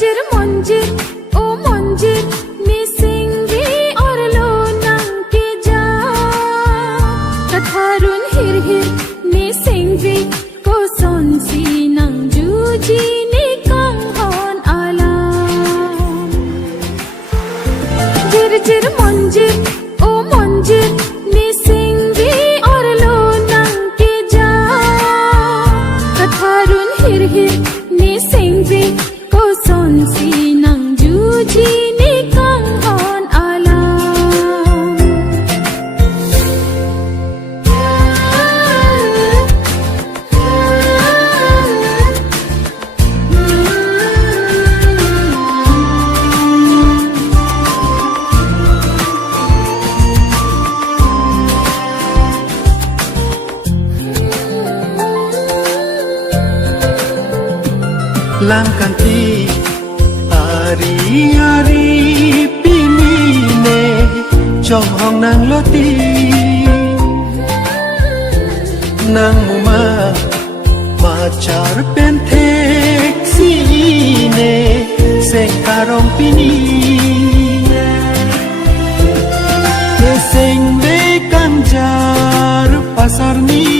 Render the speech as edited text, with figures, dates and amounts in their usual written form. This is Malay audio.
Jir monjir, oh monjir, misinggi और लो नंग के जा कथारुन हिर हिर misinggi को sonsi nang juji ni kang hon alam jir monjir, oh monjir, misinggi और लो नंग के जा कथारुन हिर हिर misinggi sonsi nang juji ni kang hon alam langkanti ari-ari pinine jonghong nang loti nang muma macar pentek sine seng karong pini seng be kanjar pasar ni